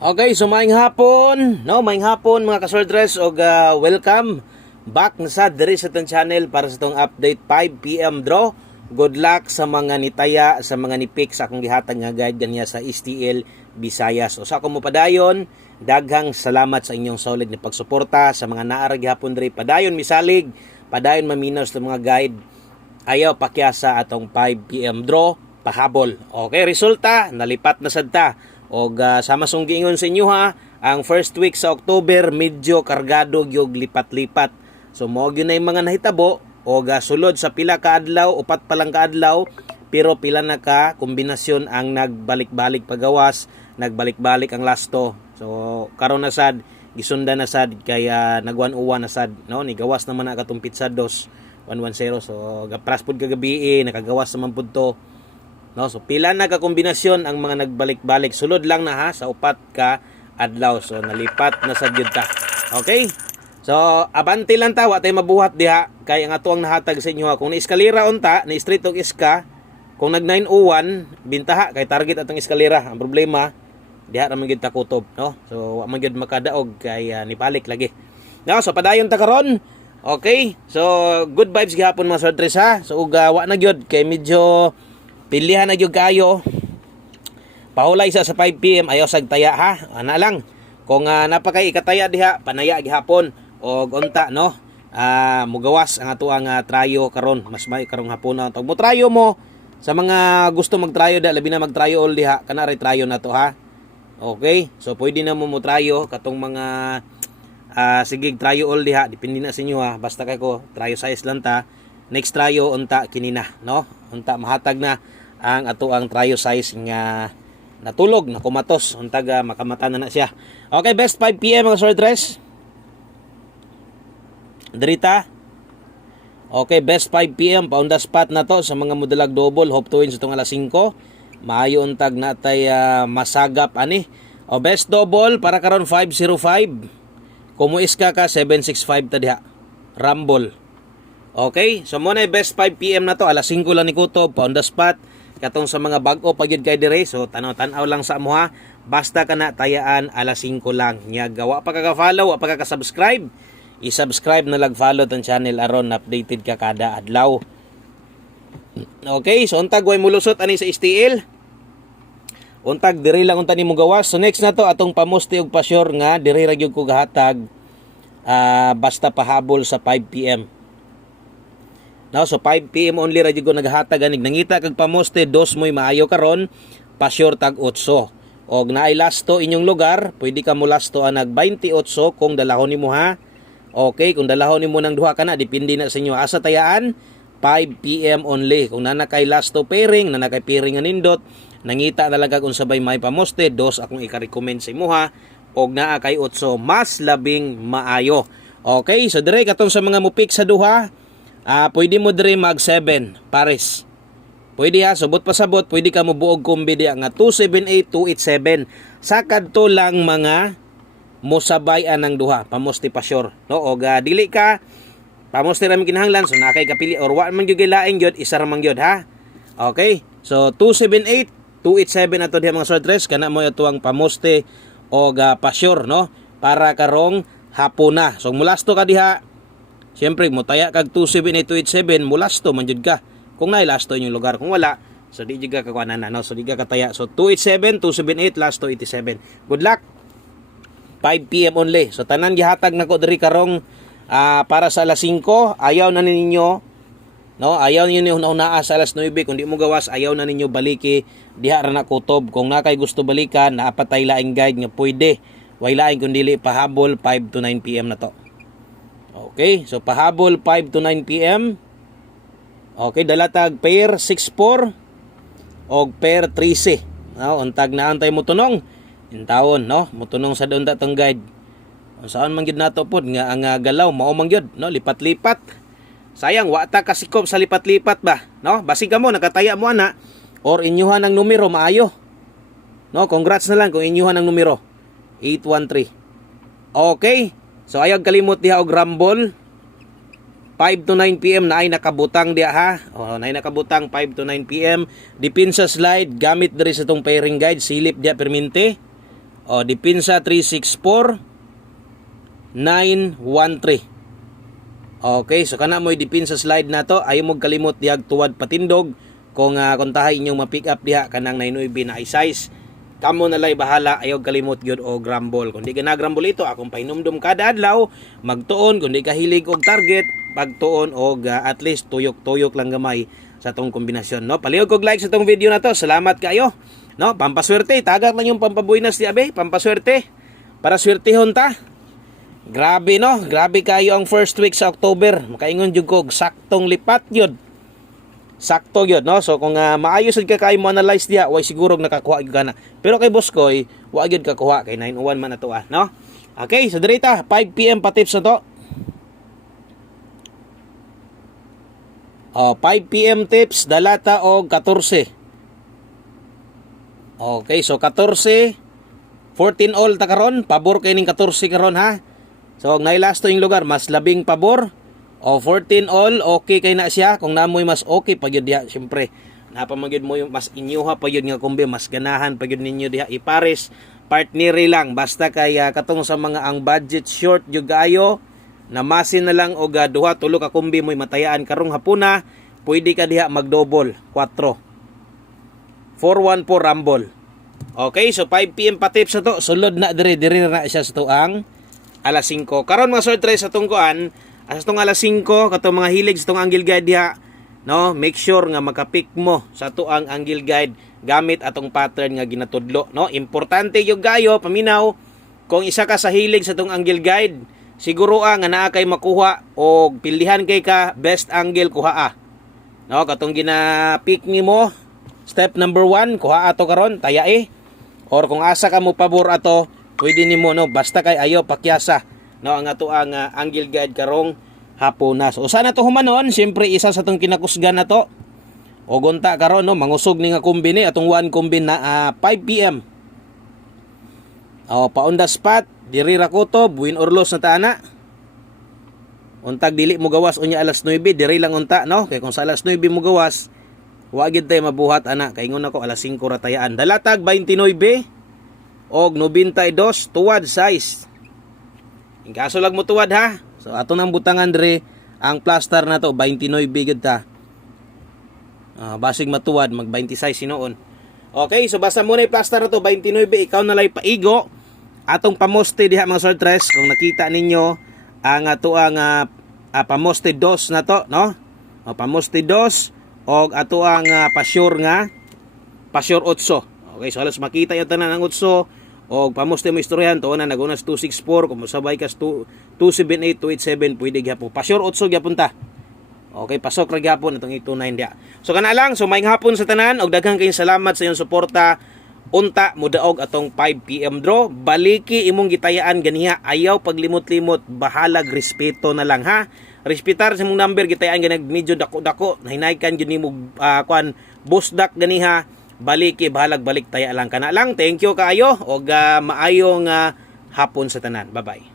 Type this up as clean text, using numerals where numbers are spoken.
Okay, so maayong hapon, no, maayong hapon mga kasordres og welcome back na sa diri sa tong channel para sa tong update 5 PM draw. Good luck sa mga nitaya, sa mga nipik sa akong gihatag nga guide ganiya sa STL Visayas. O sa ako mo padayon, daghang salamat sa inyong solid na pagsuporta sa mga naara gihapon diri. Padayon misalig, padayon maminaw sa mga guide. Ayaw pakyasa atong 5 PM draw pahabol. Okay, resulta nalipat na sad ta. Og sa masong giingon sa inyo ha, ang first week sa October medyo kargado gyud lipat-lipat. So mo gyud na yung mga nahitabo og sulod sa pila ka adlaw, upat pa lang ka adlaw, pero pila na ka kombinasyon ang nagbalik-balik pagawas, nagbalik-balik ang lasto. So karon na sad gisundan na sad kaya nagwan-uwan na sad, no? Ni gawas naman na katong pizza dos 110. So gapras pud kagabi nakagawas naman pud to. No, so pila na ka kombinasyon ang mga nagbalik-balik. Sulod lang na ha sa upat ka adlaw. So nalipat na sa gyud ta. Okay? So abante lang ta, wa tay mabuhat diha kay ang ato ang nahatag sa inyo ha. Kung na-eskalera unta, na straight og iska, kung nag 901 bintaha kay target atong eskalera. Ang problema diha ra man gyud ta kutob, no? So wa man gyud makadaog kay nipalik lagi. No, so padayon ta karon. Okay? So good vibes gihapon mga sortres ha. So uga wa na gyud kay medyo pilihan na yung kayo. Pahulay sa 5 PM ayaw sag taya ha. Ana lang. Kung napakay ikataya diha, panaya gihapon o unta no. Mugawas ang ato ang trayo karon. Mas may karong hapon na. Mo trayo mo sa mga gusto magtrayo da, labi na magtrayo all diha. Kana ray trayo na to ha. Okay? So pwede na mo trayo katong mga sige trayo all diha. Depende na sa inyo ha. Basta kay ko trayo size lang ta. Next trayo unta kinina no. Unta mahatag na ang ato ang tryo size nga natulog na kumatos untag makamata na siya. Okay, best 5 PM mga sortres drita. Okay, best 5 PM pa on the spot na to sa mga modalag double hope to win sa itong alas 5. Maayo untag natay masagap ani. O best double para karon 505. Kumuis ka 765 ta diha. Rumble. Okay, so muna best 5 PM na to, alas 5 lang ni Kutob, pa on the spot. Katong sa mga bag-o pagyud kay dire, so tanaw-tanaw lang sa mo ha. Basta kana tayaan alas 5 lang. Nya gawa pa ka-follow, wa pa ka-subscribe. I-subscribe na lag-follow tong channel aron updated ka kada adlaw. Okay, so untag way mulusot ani sa STL. Untag diri lang unta nimo gawas. So next na to atong pamusti og pa-sure nga diri ra gyud ko gahatag basta pahabol sa 5 PM. Now, so 5 PM only ra jud ko naghatag anig nangita kag pamoste dos moy maayo karon pa-sure tag 8. Og naay lasto inyong lugar, pwede ka mo lasto nag 28 kung dalahon nimo ha. Okay, kung dalahon nimo nang duha kana depende na sa inyo. Asa tayaan 5 PM only. Kung nana kay lasto pairing, nana kay pairing nga nindot, nangita talaga kung sabay may pamoste dos akong ika-recommend sa imo ha. Og naa kay 8 mas labing maayo. Okay, so dire katong sa mga mupik sa duha. Pwede mo dire mag 7 pares. Pwede ha, subot pa sabot, pwede ka mo buog kombi diya nga 278, 287. Sakad to lang mga mosabayan ng duha, pamusti pa sure. No, o dili ka pamusti ra kinahanglan so nakay kapili or wa man gyud laing gyud isa ra man gyud ha. Okay? So 278, 287 ato diha mga sortres kana mo ato ang pamusti o pa sure no para karong hapon na. So mulasto ka diha. Siyempre, mutaya kag 278, 287, mulasto man jud ka. Kung naay lasto inyong lugar, kung wala, so di jud ka kakuanan na, no? So di ka kataya. So 287, 278, lasto 87. Good luck. 5 PM only. So tanan gihatag nako diri karong para sa alas 5, ayaw na ninyo, no? Ayaw ninyo una sa alas 9 kung di mo gawas, ayaw na ninyo baliki diha ra na kutob. Kung nakay gusto balikan, naapatay laing guide nga pwede. Way laing kun dili pahabol 5 to 9 PM na to. Okay, so pahabol 5 to 9 PM. Okay, dalatag pair 6-4 og pair 13. No, untag na antay mo tunong. Intawon, no? Mutunong sa doon tatong guide. Saan man gyud nato pod nga ang galaw mao man gyud, no? Lipat-lipat. Sayang wa ta kasikop sa lipat-lipat ba, no? Basig ka mo nakataya mo ana or inyuhan ang numero maayo. No, congrats na lang kung inyuhan ang numero. 813. Okay. So ayaw kalimot diha og rumble 5 to 9 PM na ay nakabutang diha ha. Na ay nakabutang 5 to 9 PM. Depensa slide gamit diri sa tong pairing guide silip diha permente. O depensa 364 913. Okay, so kana mo depensa slide na to, ayo mo kalimot diag tuwad patindog kung tahay inyong ma-pick up diha kanang 99 na size. Kamo na lay bahala, ayaw kalimot gyud og grumble. Kung di ka nagrumble ito, akong pahinumdum kada adlaw, magtuon kung di ka hilig og target, pagtuon og at least tuyok-tuyok lang gamay sa tong kombinasyon, no? Palihog og like sa tong video na to. Salamat kayo. No, pampaswerte, tagak lang yung pampabuinas di abe, pampaswerte. Para swertehon ta. Grabe no, grabe kayo ang first week sa October. Makaingon jud ko saktong lipat yun. Sakto yun, no? So kung maayos ka kayo mo analyze diya, way siguro nakakuha gyud kana. Pero kay Boss Koy, wa gyud kakuha kay 901 man ato no? Okay, so direta 5 PM pa tips na to. 5 PM tips dalata og 14. Okay, so 14, 14 all ta karon, pabor kay ning 14 karon ha. So nailasto yung lugar, mas labing pabor. O 14 all, okay kay na siya. Kung namoy mas okay pa yun diha, syempre. Napamagyud mo yung mas inyuha pa yun nga kumbi, mas ganahan pa yun ninyo diha. Ipares, partneri lang. Basta kay katong sa mga ang budget short yung gayo, namasin na lang o duha, tulo ka kumbi mo'y matayaan karong hapuna, pwede ka diha mag-double, 4. 414 rumble. Okay, so 5 PM pa tips na to. Sulod na dire na siya sa tuang alas 5. Karon mga sortre sa tungkuan, sa tong alas 5 katong mga hilig sa tong angle guide diha, no? Make sure nga makapick mo sa tuang angle guide gamit atong pattern nga ginatudlo, no? Importante yung gayo paminaw kung isa ka sa hilig sa tong angle guide, siguro nga naa kay makuha o pilihan kay ka best angle kuha no? Katong gina-pick nimo step number 1, kuha ato karon, taya or kung asa ka mo pabor ato, pwede nimo no, basta kay ayo pakyasa no ang ato ang angle guide karong hapon na. So sana to humanon, siyempre isa sa tong kinakusgan na to. O gunta karon no, mangusog ni nga kombine atong 1 kombine na 5 PM. O pa on the spot, diri ra ko to, buin orlos na taana. Untag dili mo gawas unya alas 9, diri lang unta no, kay kung sa alas 9 mo gawas, wa gid tay mabuhat ana, kay ingon ako alas 5 ra tayaan. Dalatag 29 og 92 tuwad size. In kaso lang mo tuwad ha. So ato nang butangan dire ang plaster na to 29 gid ta. Basig matuwad mag 26 sinuon. Okay, so basta mo na plaster na to 29, ikaw na lay paigo atong pamoste diha mga sortres. Kung nakita ninyo ang ato ang pamoste dos na to, no? Pamoste dos og ato ang pa-sure 8. Okay, so halos makita yung tanan ang 8 og pamoste mo istoryahan to na nagunas 264 kung sabay kas 278 287 pwede gyapon. Pa-sure 8 gyapon ta. Okay, pasok ra gyapon atong 829 dia. So kana lang, so maayong hapon sa tanan og daghang kayong salamat sa inyong suporta. Unta mudaog atong 5 PM draw. Baliki imong gitayaan ganiha, ayaw paglimot-limot, bahalag respeto na lang ha. Respetar sa mong number gitayaan ganag medyo dako-dako, nahinaykan gyud nimo kuan busdak ganiha, baliki bahalag balik taya lang kana lang. Thank you kaayo og maayong hapon sa tanan. Bye-bye.